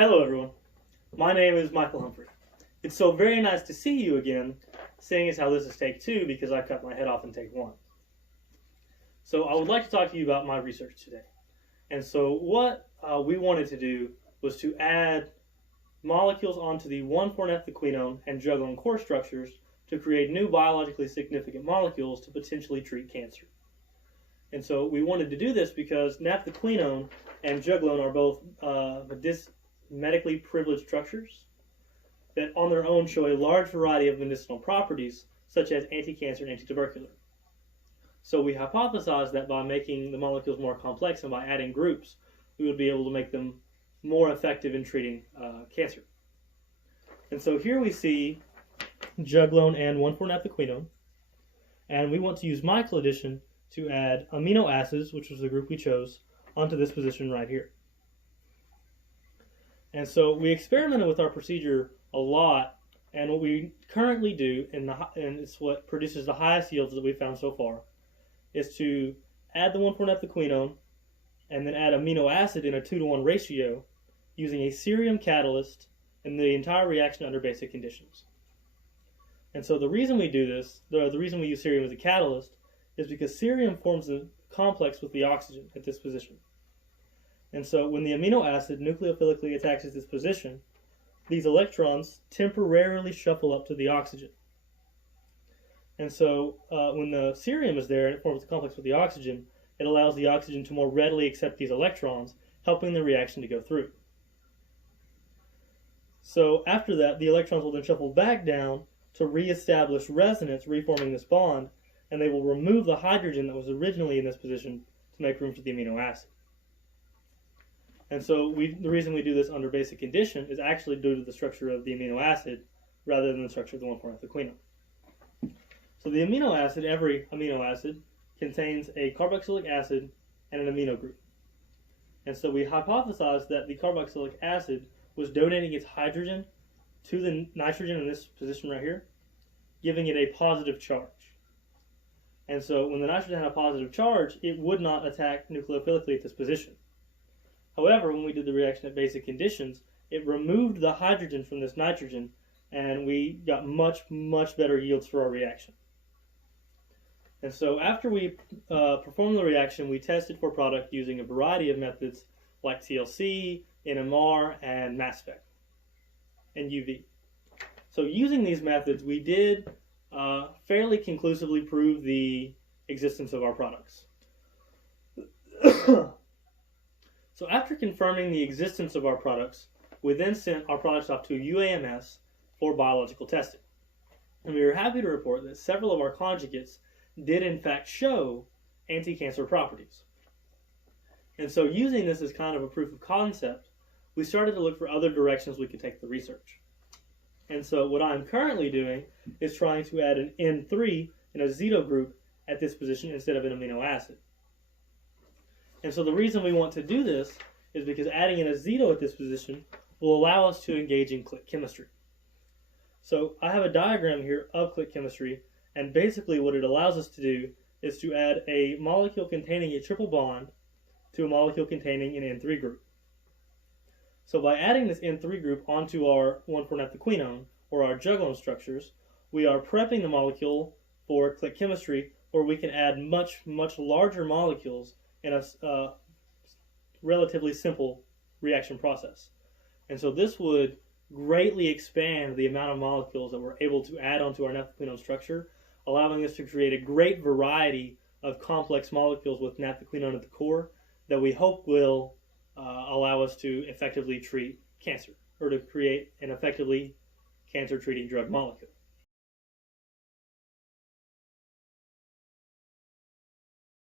Hello everyone, my name is Michael Humphrey. It's so very nice to see you again, seeing as how this is take 2 because I cut my head off in take 1. So I would like to talk to you about my research today. And so what we wanted to do was to add molecules onto the 1,4-ethylquinone and juglone core structures to create new biologically significant molecules to potentially treat cancer. And so we wanted to do this because naphthaquinone and juglone are both medically privileged structures that on their own show a large variety of medicinal properties such as anti-cancer and anti-tubercular. So we hypothesized that by making the molecules more complex and by adding groups, we would be able to make them more effective in treating cancer. And so here we see juglone and 1,4-ethylquinone, and we want to use Michael addition to add amino acids, which was the group we chose, onto this position right here. And so we experimented with our procedure a lot, and what we currently do, and it's what produces the highest yields that we've found so far, is to add the 1,4-ethylquinone and then add amino acid in a 2-to-1 ratio using a cerium catalyst in the entire reaction under basic conditions. And so the reason we do this, the reason we use cerium as a catalyst, is because cerium forms a complex with the oxygen at this position. And so when the amino acid nucleophilically attaches this position, these electrons temporarily shuffle up to the oxygen. And so when the cerium is there and it forms a complex with the oxygen, it allows the oxygen to more readily accept these electrons, helping the reaction to go through. So after that, the electrons will then shuffle back down to reestablish resonance, reforming this bond, and they will remove the hydrogen that was originally in this position to make room for the amino acid. And so the reason we do this under basic condition is actually due to the structure of the amino acid rather than the structure of the 1,4-ethylquinone. So the amino acid, every amino acid, contains a carboxylic acid and an amino group. And so we hypothesized that the carboxylic acid was donating its hydrogen to the nitrogen in this position right here, giving it a positive charge. And so when the nitrogen had a positive charge, it would not attack nucleophilically at this position. However, when we did the reaction at basic conditions, it removed the hydrogen from this nitrogen, and we got much, much better yields for our reaction. And so after we performed the reaction, we tested for product using a variety of methods like TLC, NMR, and mass spec, and UV. So using these methods, we did fairly conclusively prove the existence of our products. So after confirming the existence of our products, we then sent our products off to UAMS for biological testing. And we were happy to report that several of our conjugates did in fact show anti-cancer properties. And so using this as kind of a proof of concept, we started to look for other directions we could take the research. And so what I'm currently doing is trying to add an N3 in a azeto group at this position instead of an amino acid. And so the reason we want to do this is because adding an azeto at this position will allow us to engage in click chemistry. So I have a diagram here of click chemistry, and basically what it allows us to do is to add a molecule containing a triple bond to a molecule containing an N3 group. So by adding this N3 group onto our 1,4-ethylquinone or our juglone structures, we are prepping the molecule for click chemistry, where we can add much, much larger molecules in a relatively simple reaction process. And so this would greatly expand the amount of molecules that we're able to add onto our naphthaquinone structure, allowing us to create a great variety of complex molecules with naphthaquinone at the core that we hope will allow us to effectively treat cancer, or to create an effectively cancer-treating drug molecule.